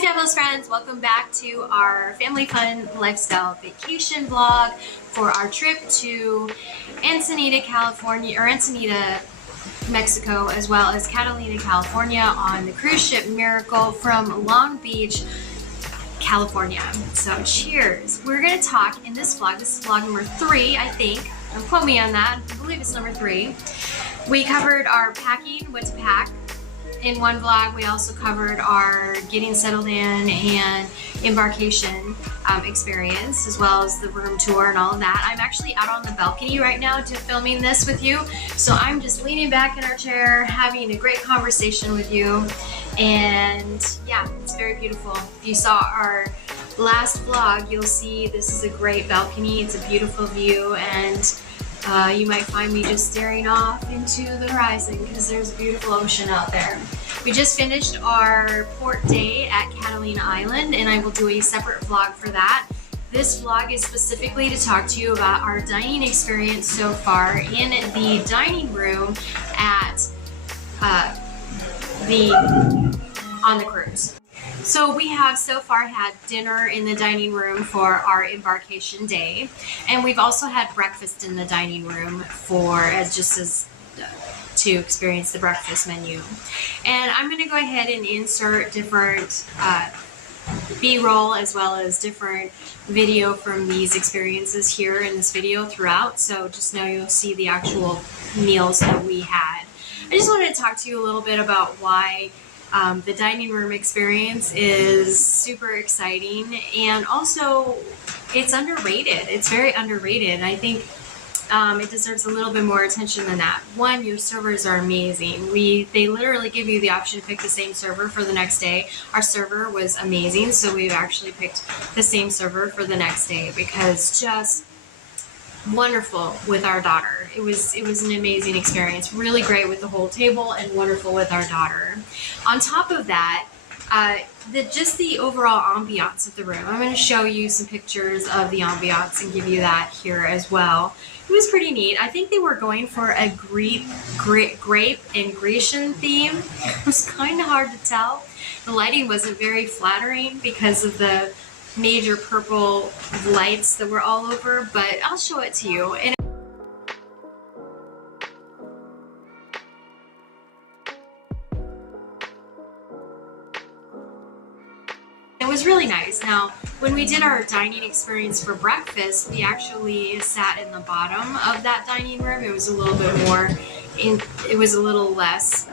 Devils friends, welcome back to our family fun lifestyle vacation vlog for our trip to Ensenada, California, or Ensenada, Mexico, as well as Catalina, California on the cruise ship Miracle from Long Beach, California. So cheers. We're going to talk in this vlog. This is vlog number 3, I think. Don't quote me on that. I believe it's number 3. We covered our packing, what to pack. In one vlog, we also covered our getting settled in and embarkation experience, as well as the room tour and all of that. I'm actually out on the balcony right now filming this with you, so I'm just leaning back in our chair, having a great conversation with you, and yeah, it's very beautiful. If you saw our last vlog, you'll see this is a great balcony. It's a beautiful view, and you might find me just staring off into the horizon because there's a beautiful ocean out there. We just finished our port day at Catalina Island, and I will do a separate vlog for that. This vlog is specifically to talk to you about our dining experience so far in the dining room at on the cruise. So we have so far had dinner in the dining room for our embarkation day, and we've also had breakfast in the dining room to experience the breakfast menu. And I'm going to go ahead and insert different B-roll as well as different video from these experiences here in this video throughout, so just know you'll see the actual meals that we had. I just wanted to talk to you a little bit about why the dining room experience is super exciting, and also it's underrated. It's very underrated. I think it deserves a little bit more attention than that. One, your servers are amazing. They literally give you the option to pick the same server for the next day. Our server was amazing, so we've actually picked the same server for the next day because just wonderful with our daughter. It was an amazing experience. Really great with the whole table and wonderful with our daughter. On top of that, just the overall ambiance of the room. I'm going to show you some pictures of the ambiance and give you that here as well. It was pretty neat. I think they were going for a grape and Grecian theme. It was kind of hard to tell. The lighting wasn't very flattering because of the major purple lights that were all over, but I'll show it to you. And it was really nice. Now, when we did our dining experience for breakfast, we actually sat in the bottom of that dining room. It was a little bit more, it was a little less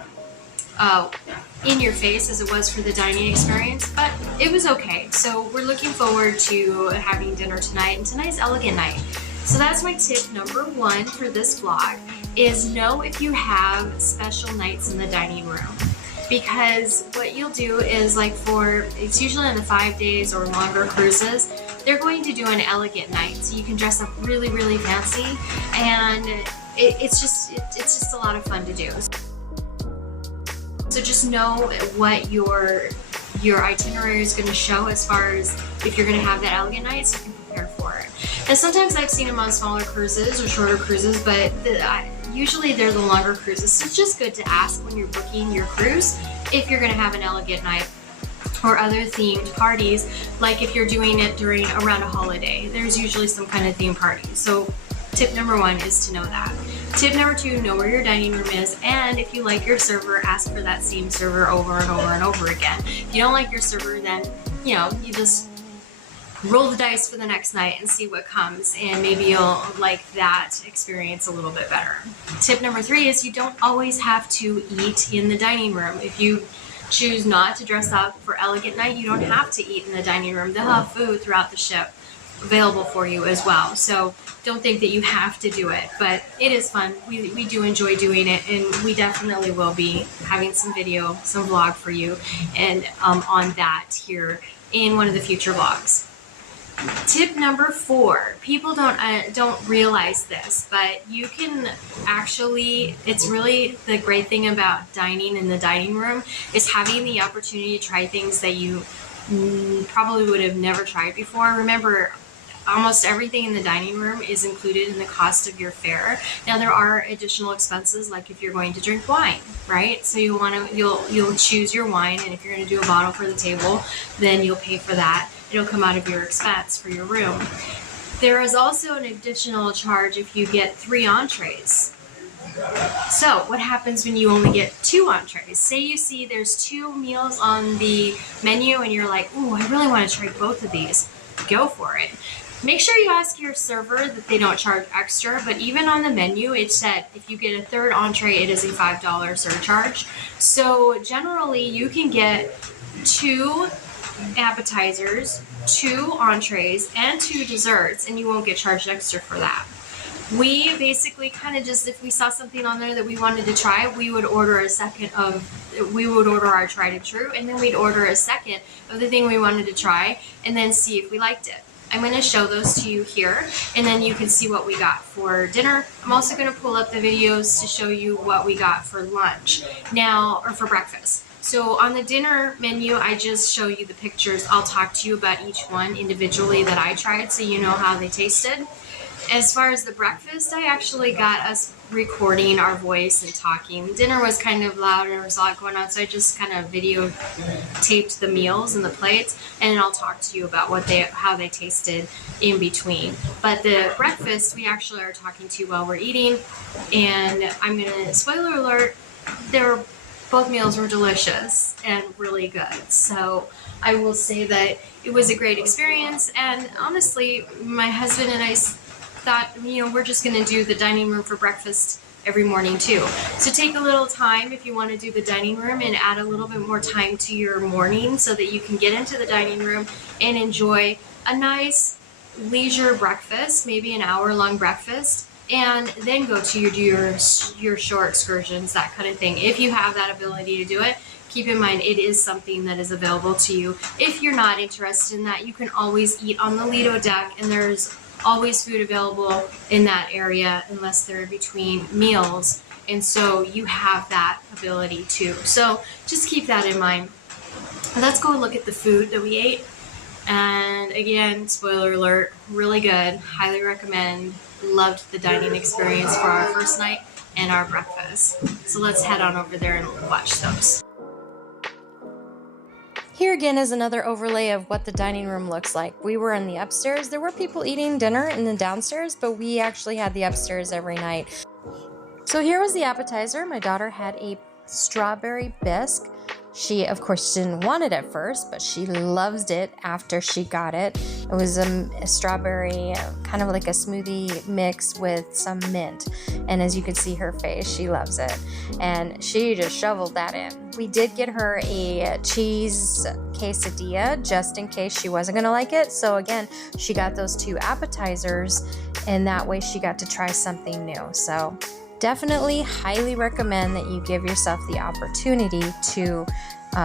in your face as it was for the dining experience, but it was okay. So we're looking forward to having dinner tonight, and tonight's elegant night. So that's my tip number 1 for this vlog, is know if you have special nights in the dining room. Because what you'll do is, like, it's usually on the 5 days or longer cruises, they're going to do an elegant night. So you can dress up really, really fancy, and it's just a lot of fun to do. So just know what your itinerary is going to show as far as if you're going to have that elegant night, so you can prepare for it. And sometimes I've seen them on smaller cruises or shorter cruises, but usually they're the longer cruises. So it's just good to ask when you're booking your cruise if you're going to have an elegant night or other themed parties, like if you're doing it around a holiday. There's usually some kind of themed party. So tip number 1 is to know that. Tip number 2, know where your dining room is, and if you like your server, ask for that same server over and over and over again. If you don't like your server, then you just roll the dice for the next night and see what comes, and maybe you'll like that experience a little bit better. Tip number 3 is you don't always have to eat in the dining room. If you choose not to dress up for elegant night, you don't have to eat in the dining room. They'll have food throughout the ship available for you as well. So don't think that you have to do it, but it is fun. We do enjoy doing it, and we definitely will be having some vlog for you and on that here in one of the future vlogs. Tip number 4, people don't realize this, but you can actually, it's really the great thing about dining in the dining room is having the opportunity to try things that you probably would have never tried before. Remember, almost everything in the dining room is included in the cost of your fare. Now there are additional expenses, like if you're going to drink wine, right? So you'll choose your wine, and if you're going to do a bottle for the table, then you'll pay for that. It'll come out of your expense for your room. There is also an additional charge if you get 3 entrees. So what happens when you only get 2 entrees? Say you see there's 2 meals on the menu and you're like, ooh, I really want to try both of these. Go for it. Make sure you ask your server that they don't charge extra, but even on the menu, it said if you get a 3rd entree, it is a $5 surcharge. So generally, you can get 2 appetizers, 2 entrees, and 2 desserts, and you won't get charged extra for that. We basically kind of just, if we saw something on there that we wanted to try, we would order our tried and true, and then we'd order a second of the thing we wanted to try, and then see if we liked it. I'm going to show those to you here, and then you can see what we got for dinner. I'm also going to pull up the videos to show you what we got for lunch now, or for breakfast. So on the dinner menu, I just show you the pictures. I'll talk to you about each one individually that I tried so you know how they tasted. As far as the breakfast, I actually got us recording our voice and talking. Dinner was kind of loud and there was a lot going on, so I just kind of videotaped the meals and the plates, and I'll talk to you about how they tasted in between. But the breakfast, we actually are talking to you while we're eating, and I'm gonna, spoiler alert, both meals were delicious and really good. So I will say that it was a great experience, and honestly, my husband and I thought, we're just going to do the dining room for breakfast every morning too. So take a little time if you want to do the dining room, and add a little bit more time to your morning so that you can get into the dining room and enjoy a nice leisure breakfast, maybe an hour-long breakfast, and then go to your shore excursions, that kind of thing. If you have that ability to do it, keep in mind it is something that is available to you. If you're not interested in that, you can always eat on the Lido deck, and there's always food available in that area unless they're between meals, and so you have that ability too. So just keep that in mind. Let's go look at the food that we ate, and again, spoiler alert, really good, highly recommend. Loved the dining experience for our first night and our breakfast. So let's head on over there and watch those. Here again is another overlay of what the dining room looks like. We were in the upstairs. There were people eating dinner in the downstairs, but we actually had the upstairs every night. So here was the appetizer. My daughter had a strawberry bisque. She, of course, didn't want it at first, but she loved it after she got it. It was a strawberry, kind of like a smoothie mix with some mint. And as you can see her face, she loves it. And she just shoveled that in. We did get her a cheese quesadilla just in case she wasn't going to like it. So again, she got those 2 appetizers, and that way she got to try something new. So definitely highly recommend that you give yourself the opportunity to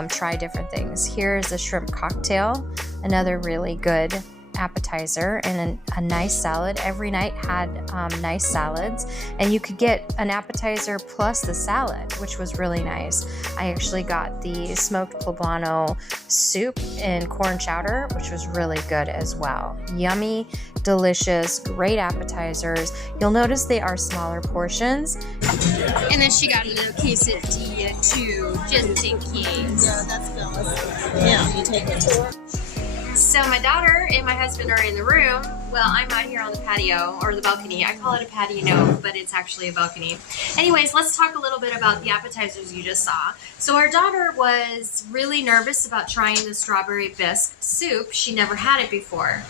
try different things. Here's a shrimp cocktail, another really good appetizer, and a nice salad. Every night had nice salads, and you could get an appetizer plus the salad, which was really nice. I actually got the smoked poblano soup and corn chowder, which was really good as well. Yummy, delicious, great appetizers. You'll notice they are smaller portions. And then she got a little quesadilla too, just in case. Yeah, that's Phyllis. Yeah, you take it. So my daughter and my husband are in the room. Well, I'm out here on the patio, or the balcony. I call it a patio, but it's actually a balcony. Anyways, let's talk a little bit about the appetizers you just saw. So our daughter was really nervous about trying the strawberry bisque soup. She never had it before.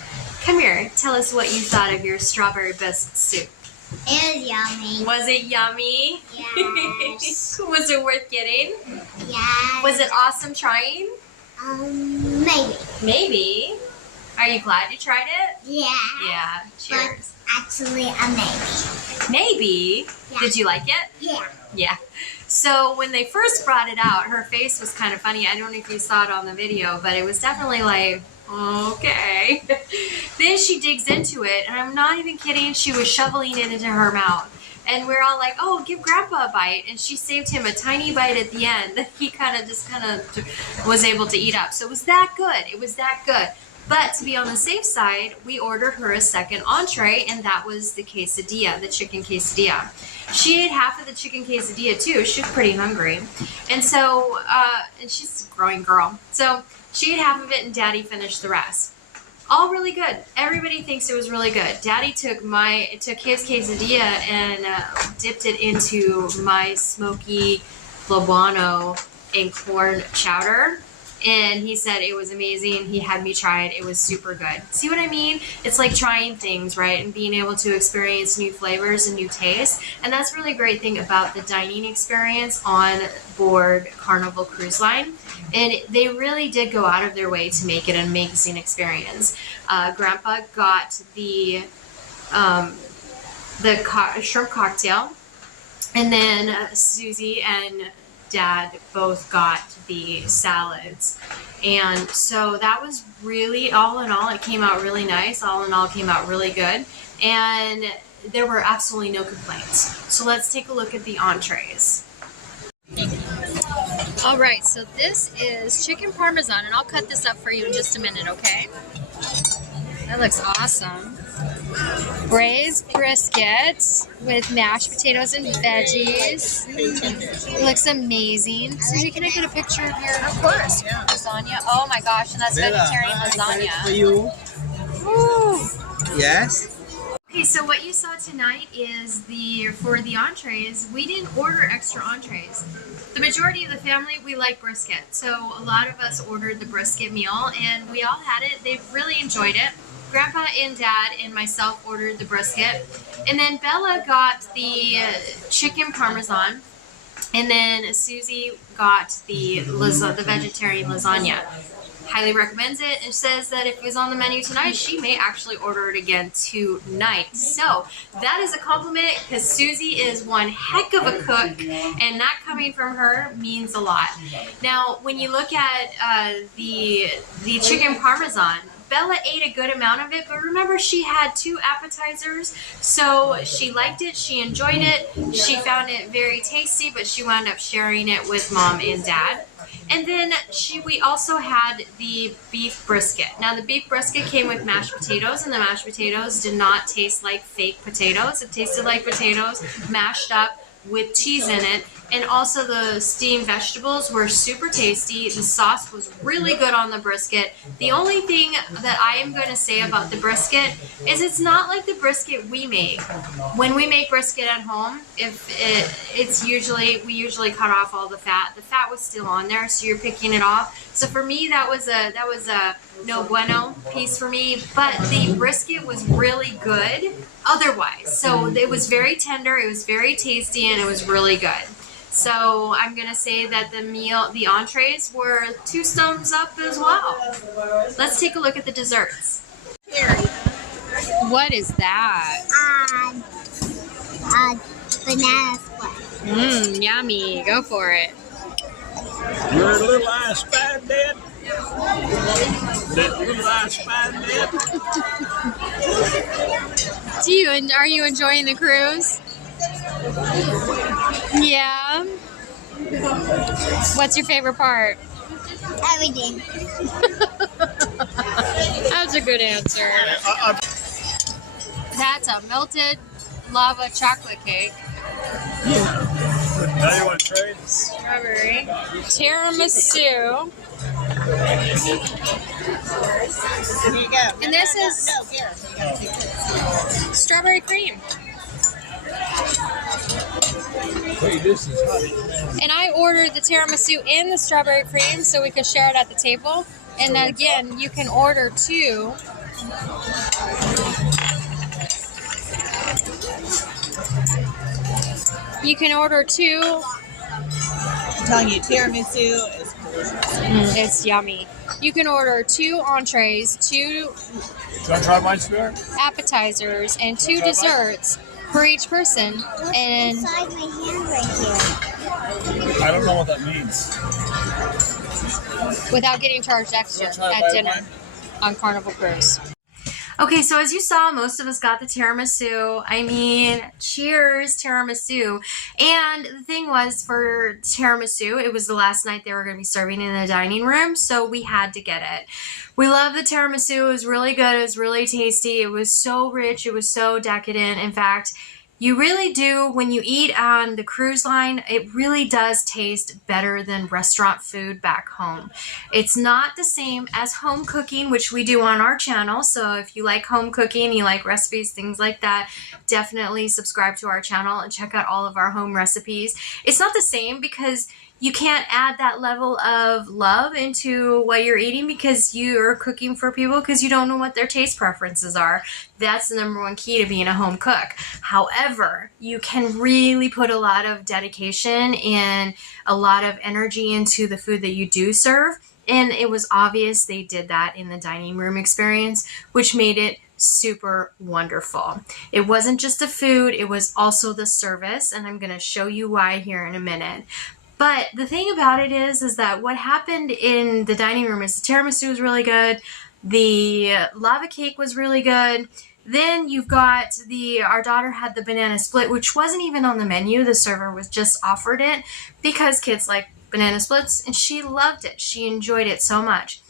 Come here, tell us what you thought of your strawberry bisque soup. It was yummy. Was it yummy? Yes. Was it worth getting? Yes. Was it awesome trying? Maybe. Maybe. Are you glad you tried it? Yeah. Yeah. Cheers. But actually, a maybe. Maybe. Yeah. Did you like it? Yeah. Yeah. So when they first brought it out, her face was kind of funny. I don't know if you saw it on the video, but it was definitely like, okay. Then she digs into it, and I'm not even kidding, she was shoveling it into her mouth. And we're all like, oh, give Grandpa a bite. And she saved him a tiny bite at the end that he kind of was able to eat up. So it was that good. It was that good. But to be on the safe side, we ordered her a second entree, and that was the quesadilla, the chicken quesadilla. She ate half of the chicken quesadilla too. She was pretty hungry. And so, and she's a growing girl. So she ate half of it and Daddy finished the rest. All really good. Everybody thinks it was really good. Daddy took his quesadilla and dipped it into my smoky poblano and corn chowder. And he said it was amazing. He had me try it. It was super good. See what I mean? It's like trying things, right? And being able to experience new flavors and new tastes. And that's really great thing about the dining experience on board Carnival Cruise Line. And they really did go out of their way to make it an amazing experience. Grandpa got the shrimp cocktail. And then Susie and Dad both got the salads. And so that was really, all in all, it came out really nice. All in all, it came out really good. And there were absolutely no complaints. So let's take a look at the entrees. All right, so this is chicken parmesan, and I'll cut this up for you in just a minute, okay? That looks awesome. Braised brisket with mashed potatoes and veggies. It looks amazing. Susie, can I get a picture of your lasagna? Oh my gosh, and that's vegetarian lasagna. For you. Woo. Yes. Okay, so what you saw tonight is for the entrees, we didn't order extra entrees. The majority of the family, we like brisket. So a lot of us ordered the brisket meal and we all had it. They really enjoyed it. Grandpa and Dad and myself ordered the brisket. And then Bella got the chicken parmesan. And then Susie got the vegetarian lasagna. Highly recommends it. It says that if it was on the menu tonight, she may actually order it again tonight. So that is a compliment because Susie is one heck of a cook, and that coming from her means a lot. Now, when you look at the chicken parmesan, Bella ate a good amount of it, but remember she had 2 appetizers, so she liked it, she enjoyed it, she found it very tasty, but she wound up sharing it with Mom and Dad. And then we also had the beef brisket. Now the beef brisket came with mashed potatoes, and the mashed potatoes did not taste like fake potatoes. It tasted like potatoes mashed up with cheese in it. And also the steamed vegetables were super tasty. The sauce was really good on the brisket. The only thing that I am going to say about the brisket is it's not like the brisket we make. When we make brisket at home, we usually cut off all the fat. The fat was still on there, so you're picking it off. So for me, that was a no bueno piece for me. But the brisket was really good otherwise. So it was very tender, it was very tasty, and it was really good. So I'm going to say that the entrees were 2 thumbs up as well. Let's take a look at the desserts. What is that? Banana split. Yummy. Go for it. Your little eye spied dead? That little eye spied dead? Are you enjoying the cruise? Yeah. What's your favorite part? Everything. That's a good answer. That's a melted lava chocolate cake. Now you want to trade? Strawberry. Tiramisu. Here you go. And this is Here. You gotta take this. strawberry cream. Wait, this is hot. And I ordered the tiramisu and the strawberry cream so we could share it at the table. And then again, you can order 2. You can order 2. I'm telling you, tiramisu is delicious. It's yummy. You can order 2 entrees, 2 You want to try mine, sweetheart? appetizers, and 2 desserts for each person. And Inside my hand right here. I don't know what that means. without getting charged extra Try it at by dinner wine? on Carnival Cruise. Okay, so as you saw, most of us got the tiramisu. I mean, cheers, tiramisu. And the thing was, for tiramisu, it was the last night they were going to be serving in the dining room, so we had to get it. We love the tiramisu. It was really good. It was really tasty. It was so rich. It was so decadent. In fact, you really do, when you eat on the cruise line, it really does taste better than restaurant food back home. It's not the same as home cooking, which we do on our channel. So if you like home cooking, you like recipes, things like that, definitely subscribe to our channel and check out all of our home recipes. It's not the same because you can't add that level of love into what you're eating because you're cooking for people because you don't know what their taste preferences are. That's the number one key to being a home cook. However, you can really put a lot of dedication and a lot of energy into the food that you do serve. And it was obvious they did that in the dining room experience, which made it super wonderful. It wasn't just the food, it was also the service, and I'm going to show you why here in a minute. But the thing about it is that what happened in the dining room is the tiramisu was really good, the lava cake was really good. Then you've got our daughter had the banana split, which wasn't even on the menu. The server was just offered it because kids like banana splits, and she loved it. She enjoyed it so much.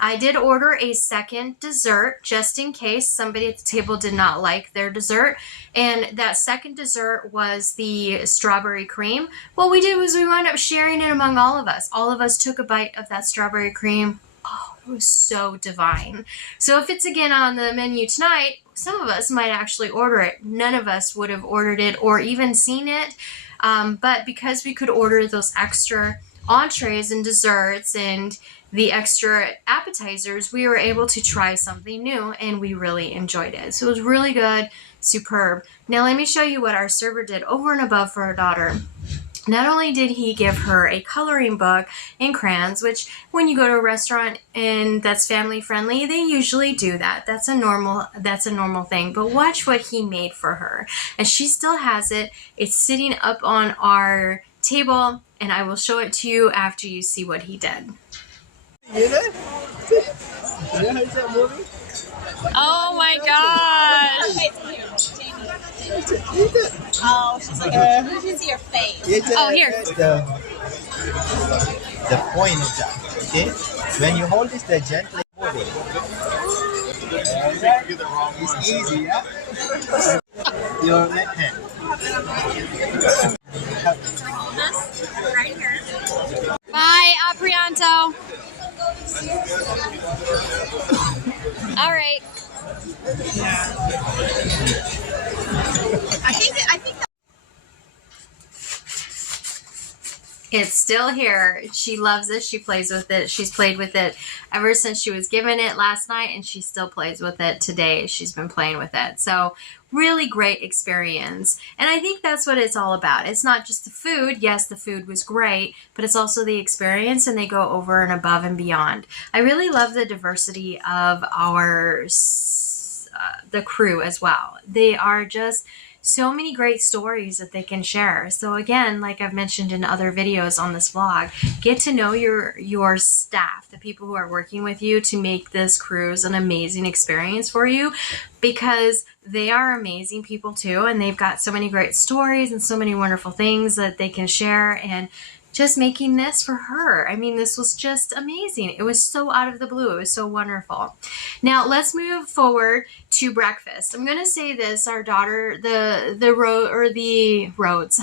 I did order a second dessert just in case somebody at the table did not like their dessert. And that second dessert was the strawberry cream. What we did was we wound up sharing it among all of us. All of us took a bite of that strawberry cream. Oh, it was so divine. So if it's again on the menu tonight, some of us might actually order it. None of us would have ordered it or even seen it. But because we could order those extra entrees and desserts and the extra appetizers, we were able to try something new and we really enjoyed it. So it was really good, superb. Now let me show you what our server did over and above for our daughter. Not only did he give her a coloring book and crayons, which when you go to a restaurant and that's family friendly, they usually do that. That's a normal thing. But watch what he made for her. And she still has it. It's sitting up on our table, and I will show it to you after you see what he did. Oh my gosh! Oh, she's like, let me see your face. Oh, here. The point of that, okay? When you hold this, the gently move it. It's easy, yeah? Your left hand. Right here. Bye, Aprianto. All right. I think It's still here. She loves it. She plays with it. She's played with it ever since she was given it last night, and she still plays with it today. She's been playing with it. So really great experience. And I think that's what it's all about. It's not just the food. Yes, the food was great, but it's also the experience, and they go over and above and beyond. I really love the diversity of the crew as well. They are just so many great stories that they can share. So again, like I've mentioned in other videos on this vlog, get to know your staff, the people who are working with you to make this cruise an amazing experience for you, because they are amazing people too, and they've got so many great stories and so many wonderful things that they can share. And just making this for her, I mean, this was just amazing. It was so out of the blue. It was so wonderful. Now let's move forward to breakfast. I'm gonna say this: our daughter, the roads,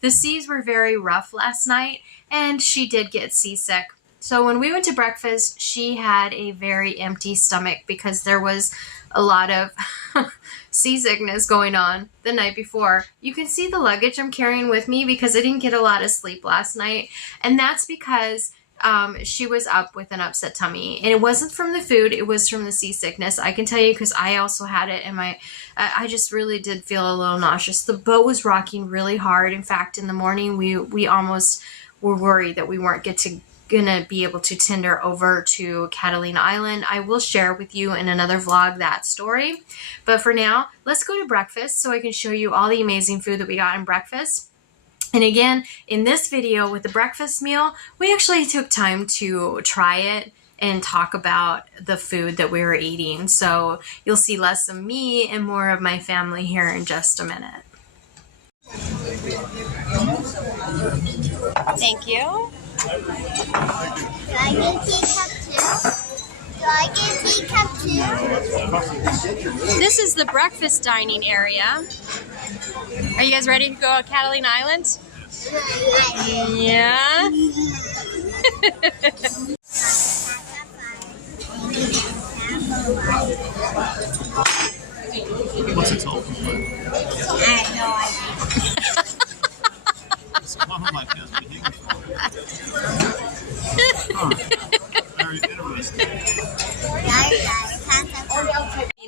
the seas were very rough last night, and she did get seasick. So when we went to breakfast, she had a very empty stomach because there was a lot of seasickness going on the night before. You can see the luggage I'm carrying with me because I didn't get a lot of sleep last night. And that's because she was up with an upset tummy. And it wasn't from the food, it was from the seasickness. I can tell you because I also had it, and I just really did feel a little nauseous. The boat was rocking really hard. In fact, in the morning, we almost were worried that we weren't gonna be able to tender over to Catalina Island. I will share with you in another vlog that story. But for now, let's go to breakfast so I can show you all the amazing food that we got in breakfast. And again, in this video with the breakfast meal, we actually took time to try it and talk about the food that we were eating. So you'll see less of me and more of my family here in just a minute. Thank you. Do I get a teacup too? Do I get a teacup too? This is the breakfast dining area. Are you guys ready to go to Catalina Island? Yeah. What's it called? I have no idea. Some of my pants be hanging from. Very interesting.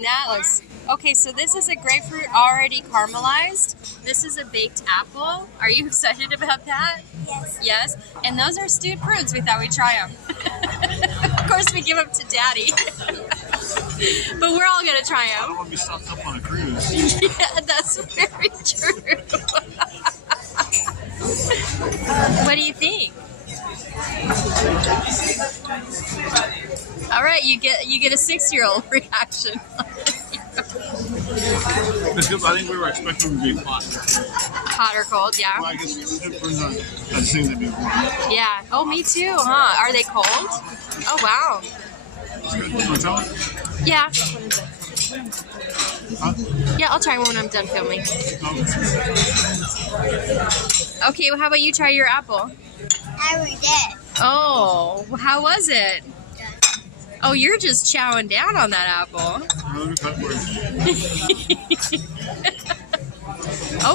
That looks okay. So this is a grapefruit already caramelized. This is a baked apple. Are you excited about that? Yes. Yes. And those are stewed prunes. We thought we'd try them. Of course, we give them to Daddy. But we're all gonna try I don't them. want to be stopped up on a cruise. Yeah, that's very true. What do you think? All right, you get a 6-year-old reaction. It's good. I think we were expecting them to be hot. Hot or cold? Yeah. Well, I guess it brings on. I'd seen them before. Yeah. Oh, me too, huh? Are they cold? Oh, wow. You want to tell me? Yeah. Huh? Yeah, I'll try one when I'm done filming. Okay, well, how about you try your apple? I already did. Oh, how was it? Oh, you're just chowing down on that apple.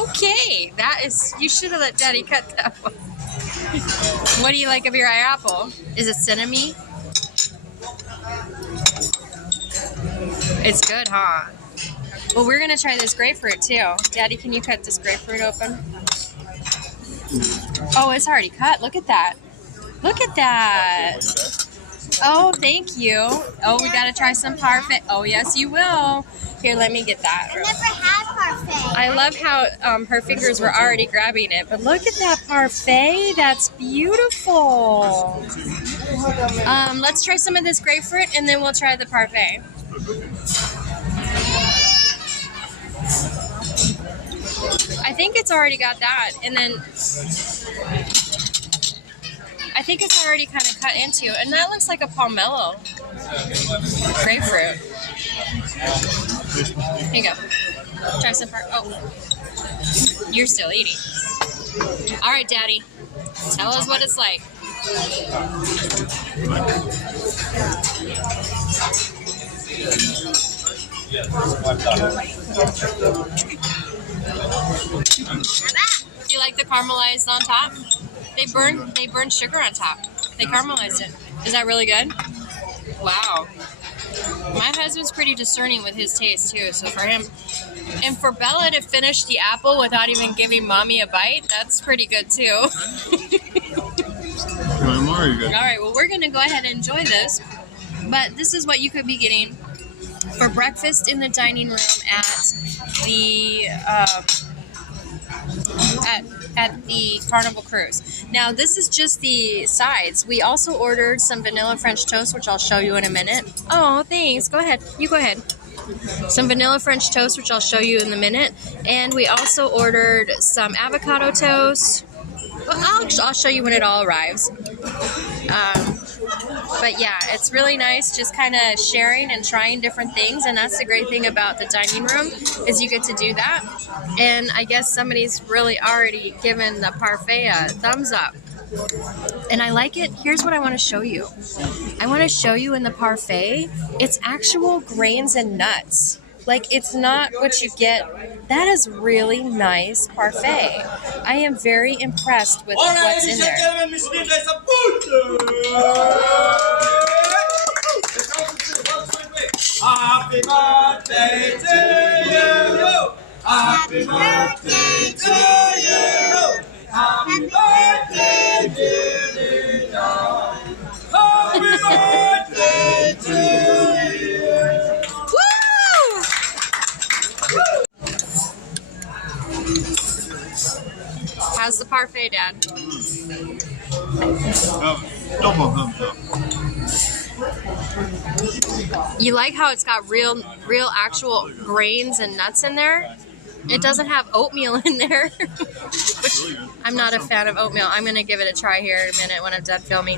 Okay, that is, you should have let Daddy cut that one. What do you like of your apple? Is it cinnamon? It's good, huh? Well, we're gonna try this grapefruit too. Daddy, can you cut this grapefruit open? Oh, it's already cut. Look at that. Look at that. Oh, thank you. Oh, we gotta try some parfait. Oh, yes, you will. Here, let me get that. I never had parfait. I love how her fingers were already grabbing it, but look at that parfait. That's beautiful. Let's try some of this grapefruit, and then we'll try the parfait. I think it's already got that, and then I think it's already kind of cut into, and that looks like a pomelo grapefruit. Here you go. Try some part. Oh, you're still eating. All right, Daddy. Tell us what it's like. Do you like the caramelized on top? They burn sugar on top. They caramelized it. Is that really good? Wow. My husband's pretty discerning with his taste too, so for him and for Bella to finish the apple without even giving Mommy a bite, that's pretty good too. All right, well, we're gonna go ahead and enjoy this, but this is what you could be getting for breakfast in the dining room at the at the Carnival cruise. Now, this is just the sides. We also ordered some vanilla French toast, which I'll show you in a minute. Oh, thanks. Go ahead. You go ahead. Some vanilla French toast, which I'll show you in a minute. And we also ordered some avocado toast. Well, I'll show you when it all arrives. But yeah, it's really nice just kind of sharing and trying different things, and that's the great thing about the dining room is you get to do that. And I guess somebody's really already given the parfait a thumbs up. And I like it. Here's what I want to show you. I want to show you in the parfait, it's actual grains and nuts. Like, it's not what you get. That is really nice parfait. I am very impressed with what's in there. Happy birthday to you. Happy birthday to you. Happy birthday, dear John. Happy birthday to you. How's the parfait, Dad? Double thumbs up. You like how it's got real actual grains and nuts in there? It doesn't have oatmeal in there, which I'm not a fan of oatmeal. I'm gonna give it a try here in a minute when I'm done filming.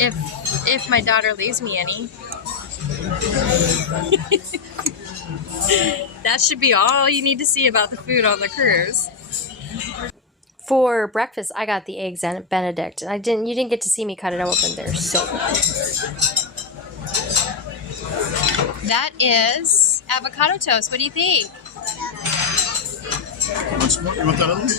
If my daughter leaves me any. That should be all you need to see about the food on the cruise. For breakfast, I got the eggs Benedict. You didn't get to see me cut it open. They're so good. That is avocado toast. What do you think? You want that other one?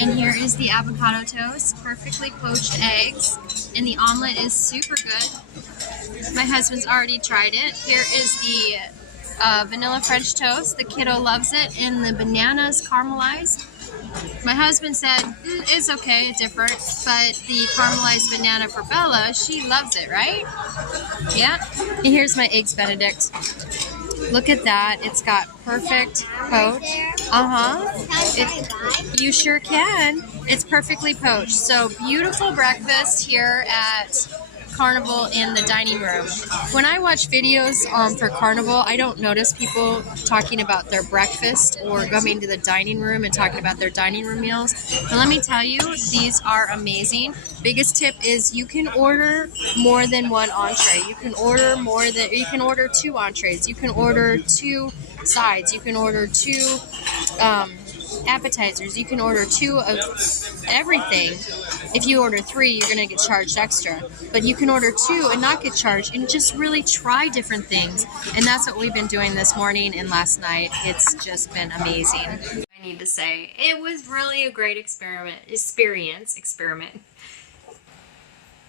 And here is the avocado toast, perfectly poached eggs, and the omelet is super good. My husband's already tried it. Here is the vanilla French toast. The kiddo loves it, and the bananas caramelized. My husband said, it's okay, different, but the caramelized banana for Bella, she loves it, right? Yeah. And here's my eggs Benedict. Look at that. It's got perfect poach. You sure can. It's perfectly poached. So beautiful breakfast here at Carnival in the dining room. When I watch videos for Carnival, I don't notice people talking about their breakfast or coming to the dining room and talking about their dining room meals. But let me tell you, these are amazing. Biggest tip is you can order more than one entree. You can order two entrees. You can order two sides. You can order two appetizers. You can order two of everything. If you order three, you're going to get charged extra. But you can order two and not get charged and just really try different things. And that's what we've been doing this morning and last night. It's just been amazing. I need to say, it was really a great experience.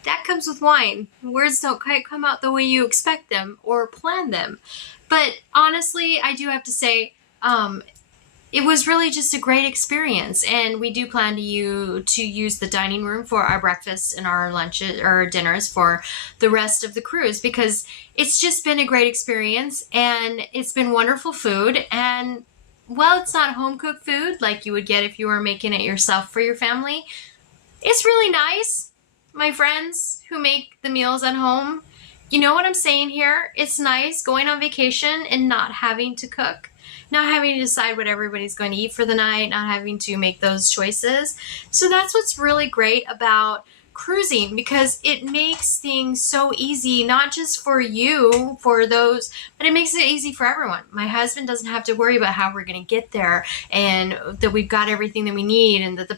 That comes with wine. Words don't quite come out the way you expect them or plan them. But honestly, I do have to say, it was really just a great experience, and we do plan to use the dining room for our breakfast and our lunches or dinners for the rest of the cruise, because it's just been a great experience and it's been wonderful food. And while it's not home cooked food like you would get if you were making it yourself for your family, it's really nice. My friends who make the meals at home, you know what I'm saying here? It's nice going on vacation and not having to cook. Not having to decide what everybody's going to eat for the night, not having to make those choices. So that's what's really great about cruising, because it makes things so easy, not just for you, for those, but it makes it easy for everyone. My husband doesn't have to worry about how we're going to get there, and that we've got everything that we need, and that the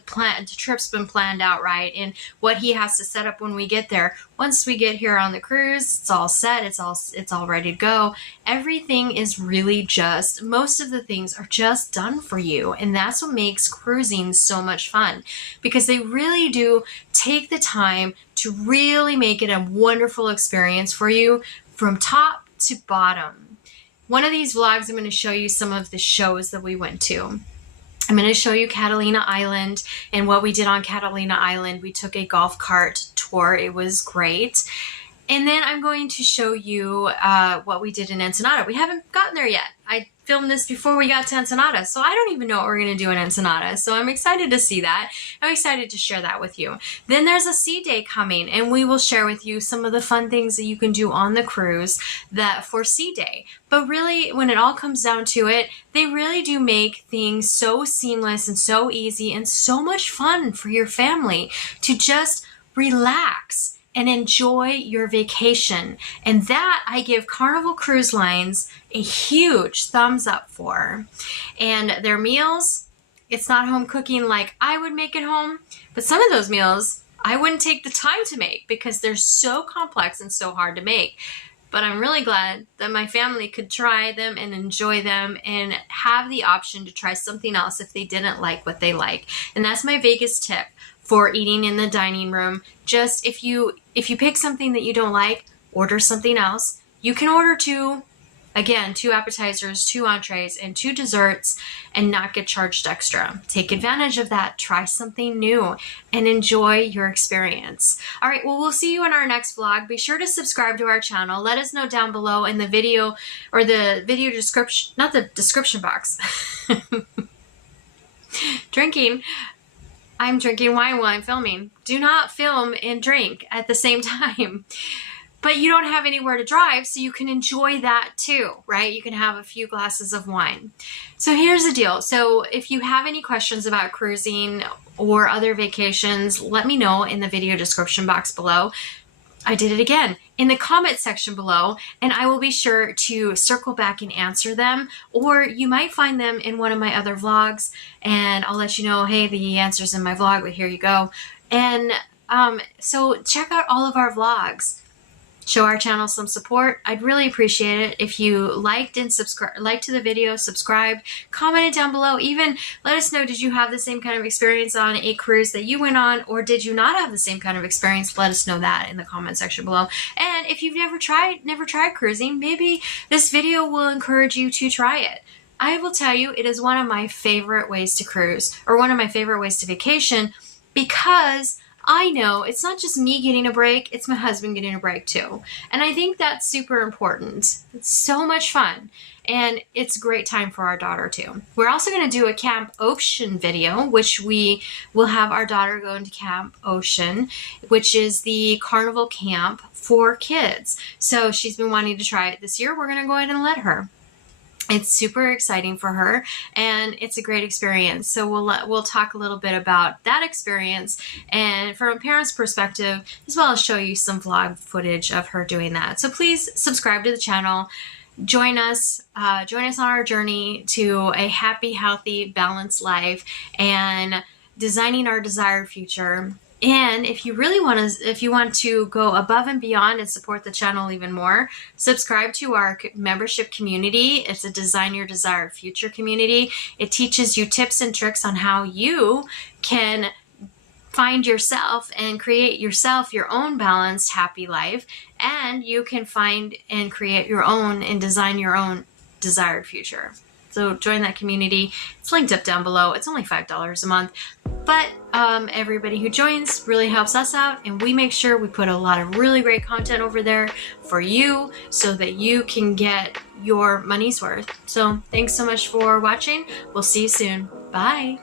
trip's been planned out right, and what he has to set up when we get there. Once we get here on the cruise, it's all set, it's all ready to go. Everything is really just, most of the things are just done for you, and that's what makes cruising so much fun, because they really do take the time to really make it a wonderful experience for you from top to bottom. One of these vlogs, I'm going to show you some of the shows that we went to. I'm going to show you Catalina Island and what we did on Catalina Island. We took a golf cart tour. It was great. And then I'm going to show you what we did in Ensenada. We haven't gotten there yet. I filmed this before we got to Ensenada, so I don't even know what we're going to do in Ensenada. So I'm excited to see that. I'm excited to share that with you. Then there's a sea day coming, and we will share with you some of the fun things that you can do on the cruise for sea day. But really, when it all comes down to it, they really do make things so seamless and so easy and so much fun for your family to just relax and enjoy your vacation. And that I give Carnival Cruise Lines a huge thumbs up for. And their meals, it's not home cooking like I would make at home, but some of those meals I wouldn't take the time to make because they're so complex and so hard to make. But I'm really glad that my family could try them and enjoy them and have the option to try something else if they didn't like what they like. And that's my Vegas tip for eating in the dining room. Just if you pick something that you don't like, order something else. You can order two appetizers, 2 entrees, and 2 desserts and not get charged extra. Take advantage of that. Try something new and enjoy your experience. All right, well, we'll see you in our next vlog. Be sure to subscribe to our channel. Let us know down below in the video or the video description, not the description box. Drinking. I'm drinking wine while I'm filming. Do not film and drink at the same time. But you don't have anywhere to drive, so you can enjoy that too, right? You can have a few glasses of wine. So here's the deal. So if you have any questions about cruising or other vacations, let me know in the video description box below. I did it again, in the comment section below, and I will be sure to circle back and answer them, or you might find them in one of my other vlogs, and I'll let you know, hey, the answer's in my vlog, but here you go. And so check out all of our vlogs. Show our channel some support. I'd really appreciate it if you liked and liked to the video, subscribed, commented down below. Even let us know, did you have the same kind of experience on a cruise that you went on, or did you not have the same kind of experience? Let us know that in the comment section below. And if you've never tried cruising, maybe this video will encourage you to try it. I will tell you, it is one of my favorite ways to cruise, or one of my favorite ways to vacation, because I know it's not just me getting a break, it's my husband getting a break too. And I think that's super important. It's so much fun. And it's a great time for our daughter too. We're also going to do a Camp Ocean video, which we will have our daughter go into Camp Ocean, which is the Carnival camp for kids. So she's been wanting to try it this year. We're going to go ahead and let her. It's super exciting for her, and it's a great experience. So we'll talk a little bit about that experience, and from a parent's perspective, as well as show you some vlog footage of her doing that. So please subscribe to the channel. Join us on our journey to a happy, healthy, balanced life and designing our desired future. And if you really want to go above and beyond and support the channel even more, subscribe to our membership community. It's a Design Your Desired Future community. It teaches you tips and tricks on how you can find yourself and create yourself your own balanced, happy life. And you can find and create your own and design your own desired future. So join that community. It's linked up down below. It's only $5 a month. But everybody who joins really helps us out, and we make sure we put a lot of really great content over there for you so that you can get your money's worth. So thanks so much for watching. We'll see you soon. Bye.